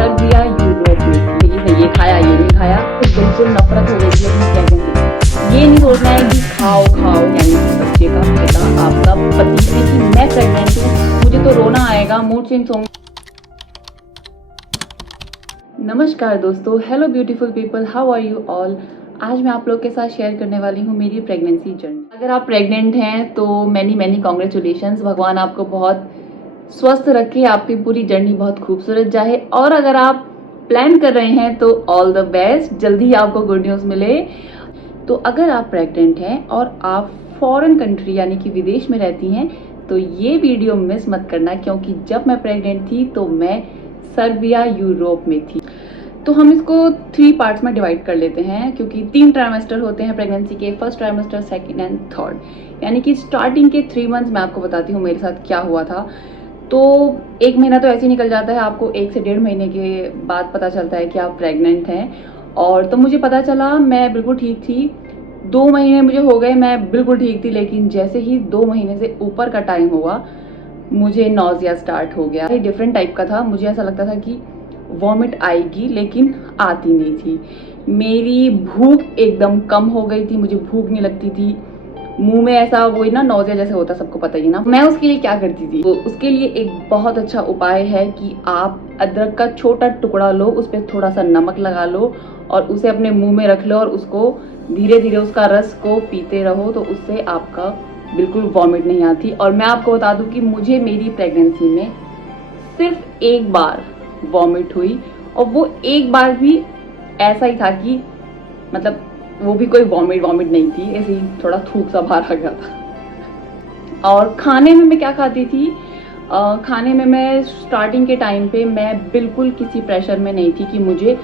Serbia Europe में थी। लेकिन ये खाया ये नहीं खाया, तो बिल्कुल नफरत हो गई थी अपनी प्रेगनेंसी से। ये नहीं सोचना है कि खाओ खाओ, यानी कि बच्चे का पिता आपका पति है कि मैं प्रेगनेंट हूँ, मुझे तो रोना आएगा, मूड स्विंग्स होंगे। नमस्कार दोस्तों, hello beautiful people, how are you all. आज मैं आप लोग के साथ शेयर करने वाली हूँ मेरी प्रेगनेंसी जर्नी। अगर आप प्रेग्नेंट हैं तो मैनी कॉन्ग्रेचुलेशंस, भगवान आपको बहुत स्वस्थ रखे, आपकी पूरी जर्नी बहुत खूबसूरत जाए। और अगर आप प्लान कर रहे हैं तो ऑल द बेस्ट, जल्दी ही आपको गुड न्यूज़ मिले। तो अगर आप प्रेग्नेंट हैं और आप फॉरेन कंट्री यानी कि विदेश में रहती हैं तो ये वीडियो मिस मत करना, क्योंकि जब मैं प्रेग्नेंट थी तो मैं सर्बिया यूरोप में थी। तो हम इसको 3 पार्ट्स में डिवाइड कर लेते हैं, क्योंकि 3 ट्राइमेस्टर होते हैं प्रेगनेंसी के, first trimester, second and third. यानी कि स्टार्टिंग के 3 मंथ्स मैं आपको बताती हूँ मेरे साथ क्या हुआ था। तो 1 महीना तो ऐसे ही निकल जाता है, आपको 1 से 1.5 महीने के बाद पता चलता है कि आप प्रेग्नेंट हैं। और तो मुझे पता चला, मैं बिल्कुल ठीक थी। 2 महीने मुझे हो गए, मैं बिल्कुल ठीक थी। लेकिन जैसे ही 2 महीने से ऊपर का टाइम हुआ, मुझे नॉजिया स्टार्ट हो गया। ये डिफरेंट टाइप का था, मुझे ऐसा लगता था कि वॉमिट आएगी, लेकिन आती नहीं थी। मेरी भूख एकदम कम हो गई थी, मुझे भूख नहीं लगती थी। मुंह में ऐसा वही ना नौजिया जैसे होता, सबको पता ही ना। मैं उसके लिए क्या करती थी, तो उसके लिए एक बहुत अच्छा उपाय है कि आप अदरक का छोटा टुकड़ा लो, उस पर थोड़ा सा नमक लगा लो और उसे अपने मुंह में रख लो और उसको धीरे धीरे उसका रस को पीते रहो, तो उससे आपका बिल्कुल वॉमिट नहीं आती। और मैं आपको बता दूं कि मुझे मेरी प्रेगनेंसी में सिर्फ 1 बार वॉमिट हुई, और वो 1 बार भी ऐसा ही था कि मतलब वो भी कोई वॉमिट नहीं थी, ऐसे ही थोड़ा थूक सा बाहर आ गया था। और खाने में मैं क्या खाती थी, खाने में मैं स्टार्टिंग के टाइम पे मैं बिल्कुल किसी प्रेशर में नहीं थी कि मुझे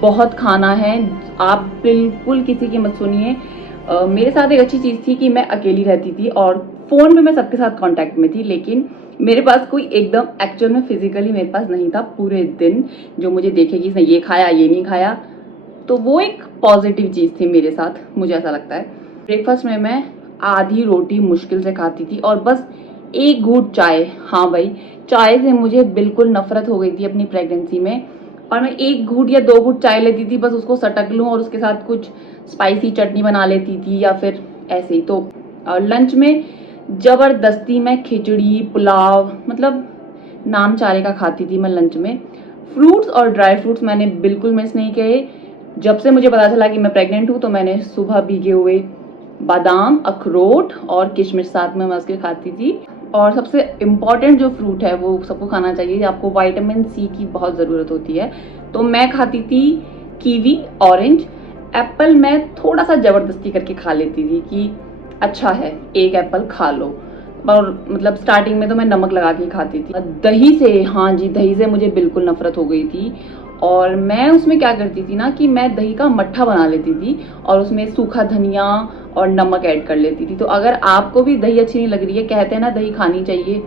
बहुत खाना है। आप बिल्कुल किसी की मत सुनिए। मेरे साथ एक अच्छी चीज़ थी कि मैं अकेली रहती थी और फ़ोन में मैं सबके साथ कांटेक्ट में थी, लेकिन मेरे पास कोई एकदम एक्चुअल में फिजिकली मेरे पास नहीं था पूरे दिन जो मुझे देखे कि इसने ये खाया ये नहीं खाया। तो वो एक पॉजिटिव चीज़ थी मेरे साथ, मुझे ऐसा लगता है। ब्रेकफास्ट में मैं आधी रोटी मुश्किल से खाती थी और बस 1 घूंट चाय। हाँ भाई, चाय से मुझे बिल्कुल नफरत हो गई थी अपनी प्रेगनेंसी में। और मैं 1 घूंट या 2 घूंट चाय लेती थी, बस उसको सटक लूँ और उसके साथ कुछ स्पाइसी चटनी बना लेती थी या फिर ऐसे ही। तो और लंच में जबरदस्ती मैं खिचड़ी पुलाव, मतलब नाम चारे का खाती थी मैं लंच में। फ्रूट्स और ड्राई फ्रूट्स मैंने बिल्कुल मिस नहीं किए। जब से मुझे पता चला कि मैं प्रेग्नेंट हूँ तो मैंने सुबह भीगे हुए बादाम, अखरोट और किशमिश साथ में मैं उसके खाती थी। और सबसे इम्पॉर्टेंट जो फ्रूट है वो सबको खाना चाहिए, आपको विटामिन सी की बहुत ज़रूरत होती है। तो मैं खाती थी कीवी, ऑरेंज, एप्पल मैं थोड़ा सा ज़बरदस्ती करके खा लेती थी कि अच्छा है 1 एप्पल खा लो। और मतलब स्टार्टिंग में तो मैं नमक लगा के खाती थी। दही से, हाँ जी, दही से मुझे बिल्कुल नफरत हो गई थी। और मैं उसमें क्या करती थी ना कि मैं दही का मट्ठा बना लेती थी और उसमें सूखा धनिया और नमक ऐड कर लेती थी। तो अगर आपको भी दही अच्छी नहीं लग रही है, कहते हैं ना दही खानी चाहिए,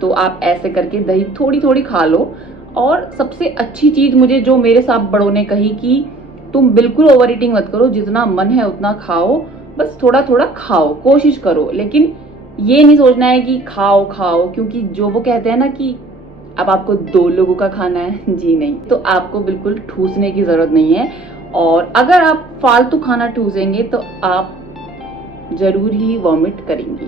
तो आप ऐसे करके दही थोड़ी थोड़ी खा लो। और सबसे अच्छी चीज़ मुझे जो मेरे साथ बड़ों ने कही कि तुम बिल्कुल ओवर ईटिंग मत करो, जितना मन है उतना खाओ, बस थोड़ा थोड़ा खाओ, कोशिश करो, लेकिन ये नहीं सोचना है कि खाओ खाओ, क्योंकि जो वो कहते हैं ना कि अब आपको 2 लोगों का खाना है, जी नहीं। तो आपको बिल्कुल ठूसने की जरूरत नहीं है। और अगर आप फालतू खाना ठूसेंगे तो आप जरूर ही वॉमिट करेंगी।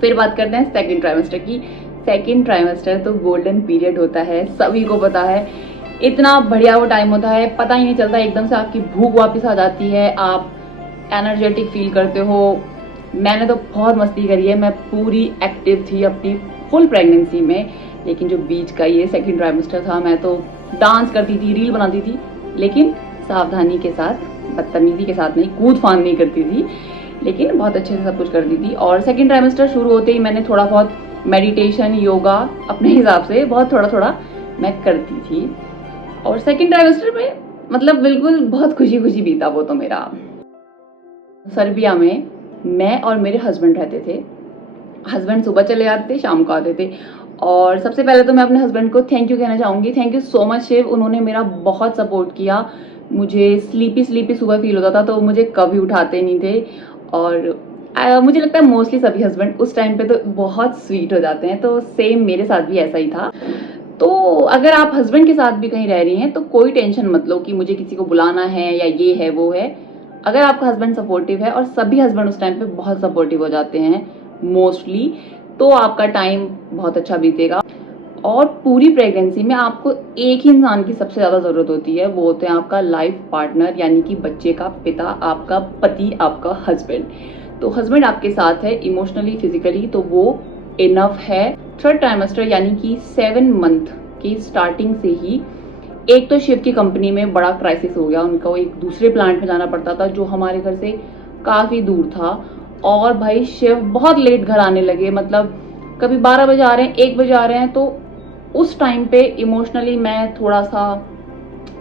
फिर बात करते हैं सेकेंड ट्राइमेस्टर की। सेकेंड ट्राइमेस्टर तो गोल्डन पीरियड होता है, सभी को पता है। इतना बढ़िया वो टाइम होता है, पता ही नहीं चलता, एकदम से आपकी भूख वापस आ जाती है, आप एनर्जेटिक फील करते हो। मैंने तो बहुत मस्ती करी है, मैं पूरी एक्टिव थी अपनी फुल प्रेगनेंसी में। लेकिन जो बीच का ये सेकंड ट्राइमेस्टर था, मैं तो डांस करती थी, रील बनाती थी, लेकिन सावधानी के साथ, बदतमीजी के साथ नहीं, कूद फान नहीं करती थी, लेकिन बहुत अच्छे से सब कुछ करती थी। और सेकंड ट्राइमेस्टर शुरू होते ही मैंने थोड़ा बहुत मेडिटेशन, योगा अपने हिसाब से बहुत थोड़ा थोड़ा मैं करती थी। और सेकंड ट्राइमेस्टर में मतलब बिल्कुल बहुत खुशी खुशी बीता वो तो मेरा। सर्बिया में मैं और मेरे हस्बैंड रहते थे। हस्बैंड सुबह चले जाते थे, शाम को आते थे। और सबसे पहले तो मैं अपने हस्बैंड को थैंक यू कहना चाहूँगी। Thank you so much Shiv, उन्होंने मेरा बहुत सपोर्ट किया। मुझे स्लीपी सुबह फील होता था तो मुझे कभी उठाते नहीं थे। और मुझे लगता है मोस्टली सभी हस्बैंड उस टाइम पे तो बहुत स्वीट हो जाते हैं, तो सेम मेरे साथ भी ऐसा ही था। तो अगर आप हस्बैंड के साथ भी कहीं रह रही हैं तो कोई टेंशन मत लो कि मुझे किसी को बुलाना है या ये है वो है। अगर आपका हस्बैंड सपोर्टिव है, और सभी हस्बैंड उस टाइम पे बहुत सपोर्टिव हो जाते हैं मोस्टली, तो आपका टाइम बहुत अच्छा बीतेगा। और पूरी प्रेगनेंसी में आपको एक ही इंसान की सबसे ज़्यादा ज़रूरत होती है, वो होते हैं आपका लाइफ पार्टनर, यानी कि बच्चे का पिता, आपका पति, आपका हस्बैंड। तो हस्बैंड आपके साथ है इमोशनली, फिजिकली, तो वो इनफ है। थर्ड ट्राइमेस्टर यानी कि 7 मंथ की स्टार्टिंग से ही एक तो शिव की कंपनी में बड़ा क्राइसिस हो गया, उनको एक दूसरे प्लांट में जाना पड़ता था जो हमारे घर से काफ़ी दूर था। और भाई शिव बहुत लेट घर आने लगे, मतलब कभी 12 बजे आ रहे हैं, 1 बजे आ रहे हैं। तो उस टाइम पे इमोशनली मैं थोड़ा सा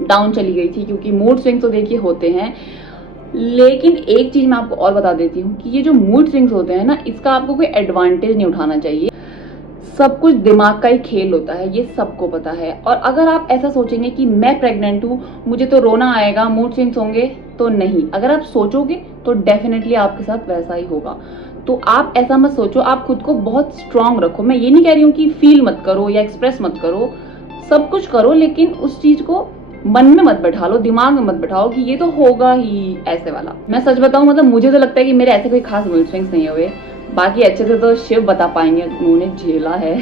डाउन चली गई थी, क्योंकि मूड स्विंग्स तो देखिए होते हैं। लेकिन एक चीज मैं आपको और बता देती हूँ कि ये जो मूड स्विंग्स होते हैं ना, इसका आपको कोई एडवांटेज नहीं उठाना चाहिए। सब कुछ दिमाग का ही खेल होता है, ये सबको पता है। और अगर आप ऐसा सोचेंगे कि मैं प्रेग्नेंट हूँ, मुझे तो रोना आएगा, मूड स्विंग्स होंगे, तो नहीं। अगर आप सोचोगे तो डेफिनेटली आपके साथ वैसा ही होगा। तो आप ऐसा मत सोचो, आप खुद को बहुत स्ट्रांग रखो। मैं ये नहीं कह रही हूँ कि फील मत करो या एक्सप्रेस मत करो, सब कुछ करो, लेकिन उस चीज को मन में मत बैठा लो, दिमाग में मत बैठाओ कि ये तो होगा ही, ऐसे वाला। मैं सच बताऊं, मतलब मुझे तो लगता है कि मेरे ऐसे कोई खास मूड स्विंग्स नहीं हुए। बाकी अच्छे से तो शिव बता पाएंगे, उन्होंने झेला है।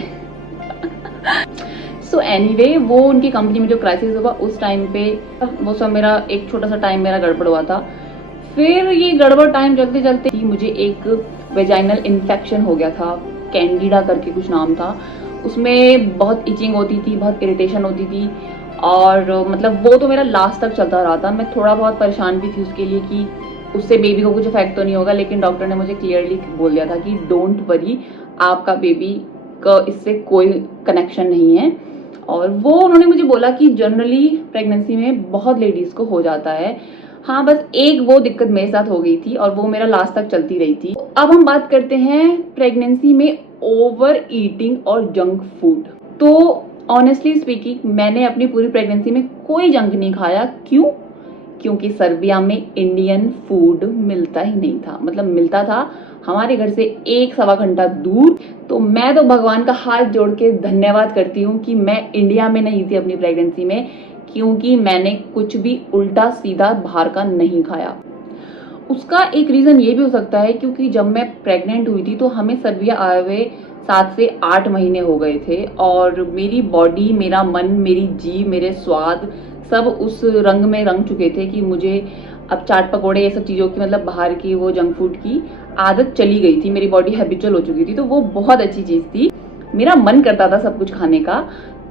सो एनीवे, वो उनकी कंपनी में जो क्राइसिस हुआ उस टाइम पे, वो सब मेरा एक छोटा सा टाइम मेरा गड़बड़ हुआ था। फिर ये गड़बड़ टाइम चलते चलते ही मुझे एक वेजाइनल इन्फेक्शन हो गया था, कैंडिडा करके कुछ नाम था। उसमें बहुत इचिंग होती थी, बहुत इरिटेशन होती थी, और मतलब वो तो मेरा लास्ट तक चलता रहा था। मैं थोड़ा बहुत परेशान भी थी उसके लिए कि उससे बेबी को कुछ इफेक्ट तो नहीं होगा, लेकिन डॉक्टर ने मुझे क्लियरली बोल दिया था कि डोंट वरी, आपका बेबी का इससे कोई कनेक्शन नहीं है। और वो उन्होंने मुझे बोला कि जनरली प्रेगनेंसी में बहुत लेडीज को हो जाता है। हाँ, बस एक वो दिक्कत मेरे साथ हो गई थी, और वो मेरा लास्ट तक चलती रही थी। अब हम बात करते हैं प्रेगनेंसी में ओवर ईटिंग और जंक फूड। तो ऑनेस्टली स्पीकिंग, मैंने अपनी पूरी प्रेगनेंसी में कोई जंक नहीं खाया। क्यों? क्योंकि सर्बिया में इंडियन फूड मिलता ही नहीं था। मतलब मिलता था हमारे घर से 1-1.25 घंटा दूर। तो मैं तो भगवान का हाथ जोड़ के धन्यवाद करती हूँ कि मैं इंडिया में नहीं थी अपनी प्रेगनेंसी में, क्योंकि मैंने कुछ भी उल्टा सीधा बाहर का नहीं खाया। उसका एक रीजन ये भी हो सकता है क्योंकि जब मैं प्रेग्नेंट हुई थी तो हमें सर्बिया आए हुए 7 से 8 महीने हो गए थे, और मेरी बॉडी, मेरा मन, मेरी जीभ, मेरे स्वाद सब उस रंग में रंग चुके थे कि मुझे अब चाट पकौड़े ये सब चीज़ों की, मतलब बाहर की वो जंक फूड की आदत चली गई थी। मेरी बॉडी हैबिचुअल हो चुकी थी, तो वो बहुत अच्छी चीज़ थी। मेरा मन करता था सब कुछ खाने का,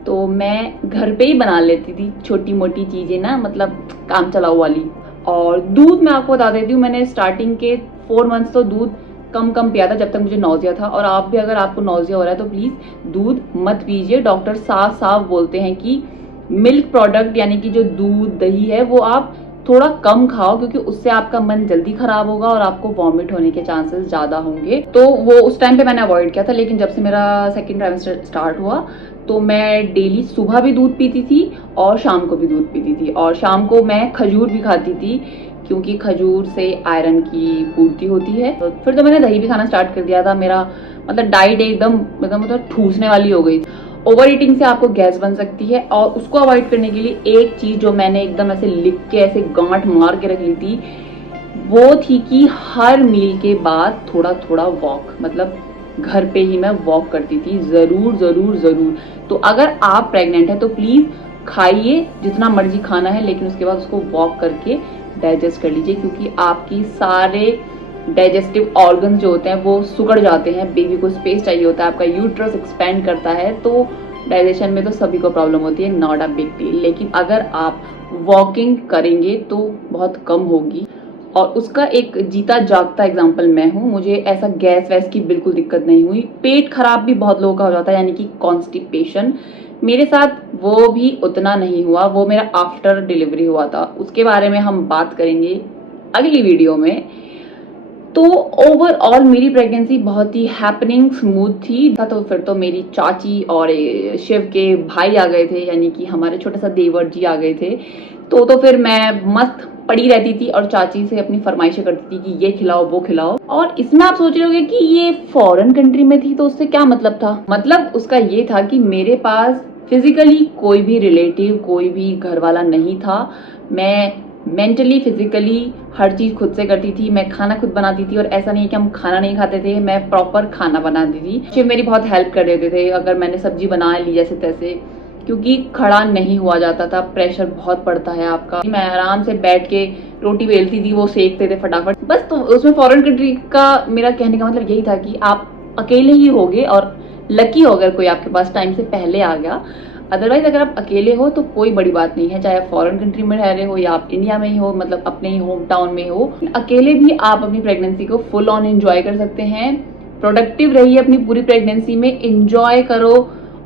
तो मैं घर पे ही बना लेती थी छोटी मोटी चीज़ें ना, मतलब काम चलाऊ वाली। और दूध मैं आपको बता देती हूँ, मैंने स्टार्टिंग के 4 मंथ्स तो दूध कम कम पिया था जब तक मुझे नौजिया था। और आप भी अगर आपको नौजिया हो रहा है तो प्लीज़ दूध मत पीजिए। डॉक्टर साफ साफ बोलते हैं कि मिल्क प्रोडक्ट यानी कि जो दूध दही है वो आप थोड़ा कम खाओ, क्योंकि उससे आपका मन जल्दी खराब होगा और आपको वॉमिट होने के चांसेस ज़्यादा होंगे। तो वो उस टाइम पे मैंने अवॉइड किया था। लेकिन जब से मेरा सेकेंड ट्राइमेस्टर स्टार्ट हुआ तो मैं डेली सुबह भी दूध पीती थी और शाम को भी दूध पीती थी। और शाम को मैं खजूर भी खाती थी, क्योंकि खजूर से आयरन की पूर्ति होती है। तो फिर तो मैंने दही भी खाना स्टार्ट कर दिया था। मेरा मतलब डाइट एकदम मतलब ठूसने वाली हो गई। ओवर ईटिंग से आपको गैस बन सकती है, और उसको अवॉइड करने के लिए एक चीज जो मैंने एकदम ऐसे लिख के ऐसे गांठ मार के रख ली थी, वो थी कि हर मील के बाद थोड़ा थोड़ा वॉक, मतलब घर पे ही मैं वॉक करती थी, जरूर जरूर जरूर। तो अगर आप प्रेग्नेंट है तो प्लीज खाइए जितना मर्जी खाना है, लेकिन उसके बाद उसको वॉक करके डाइजेस्ट कर लीजिए, क्योंकि आपकी सारे डाइजेस्टिव ऑर्गन्स जो होते हैं वो सुगड़ जाते हैं। बेबी को स्पेस चाहिए होता है, आपका यूट्रस एक्सपेंड करता है, तो डाइजेशन में तो सभी को प्रॉब्लम होती है, नॉट अ बिग डील। लेकिन अगर आप वॉकिंग करेंगे तो बहुत कम होगी। और उसका एक जीता जागता एग्जाम्पल मैं हूँ। मुझे ऐसा गैस वैस की बिल्कुल दिक्कत नहीं हुई। पेट खराब भी बहुत लोगों का हो जाता है, यानी कि कॉन्स्टिपेशन। मेरे साथ वो भी उतना नहीं हुआ, वो मेरा आफ्टर डिलीवरी हुआ था। उसके बारे में हम बात करेंगे अगली वीडियो में। तो ओवरऑल मेरी प्रेगनेंसी बहुत ही हैपनिंग स्मूथ थी। तो फिर तो मेरी चाची और शिव के भाई आ गए थे, यानी कि हमारे छोटा सा देवर जी आ गए थे। तो फिर मैं मस्त पड़ी रहती थी और चाची से अपनी फरमाइशें करती थी कि ये खिलाओ वो खिलाओ। और इसमें आप सोच रहे होंगे कि ये फॉरेन कंट्री में थी तो उससे क्या मतलब था। मतलब उसका ये था कि मेरे पास फिजिकली कोई भी रिलेटिव, कोई भी घर वाला नहीं था। मैं मेंटली, फिजिकली हर चीज़ खुद से करती थी। मैं खाना खुद बनाती थी, और ऐसा नहीं है कि हम खाना नहीं खाते थे, मैं प्रॉपर खाना बनाती थी। शिव मेरी बहुत हेल्प कर देते थे अगर मैंने सब्जी बना ली जैसे तैसे, क्योंकि खड़ा नहीं हुआ जाता था, प्रेशर बहुत पड़ता है आपका। मैं आराम से बैठ के रोटी बेलती थी, वो सेकते थे फटाफट। बस तो उसमें फॉरेन कंट्री का मेरा कहने का मतलब यही था कि आप अकेले ही होगे, और लकी हो अगर कोई आपके पास टाइम से पहले आ गया। अदरवाइज अगर आप अकेले हो तो कोई बड़ी बात नहीं है, चाहे आप फॉरेन कंट्री में रह रहे हो या आप इंडिया में ही हो, मतलब अपने ही होम टाउन में हो। अकेले भी आप अपनी प्रेगनेंसी को फुल ऑन एंजॉय कर सकते हैं। प्रोडक्टिव रहिए अपनी पूरी प्रेगनेंसी में, एंजॉय करो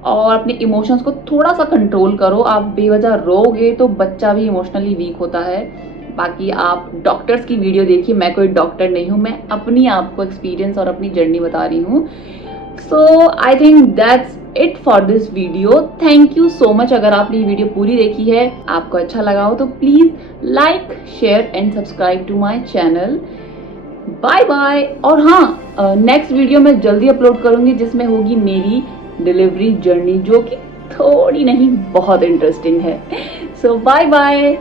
और अपने इमोशंस को थोड़ा सा कंट्रोल करो। आप बेवजह रोगे तो बच्चा भी इमोशनली वीक होता है। बाकी आप डॉक्टर्स की वीडियो देखिए, मैं कोई डॉक्टर नहीं हूँ, मैं अपनी आपको एक्सपीरियंस और अपनी जर्नी बता रही हूँ। So I think that's it for this video. Thank you so much. अगर आपने ये वीडियो पूरी देखी है, आपको अच्छा लगा हो तो please like, share and subscribe to my channel. Bye bye. और हाँ, नेक्स्ट वीडियो मैं जल्दी अपलोड करूंगी जिसमें होगी मेरी डिलीवरी जर्नी, जो कि थोड़ी नहीं बहुत इंटरेस्टिंग है। सो बाय बाय।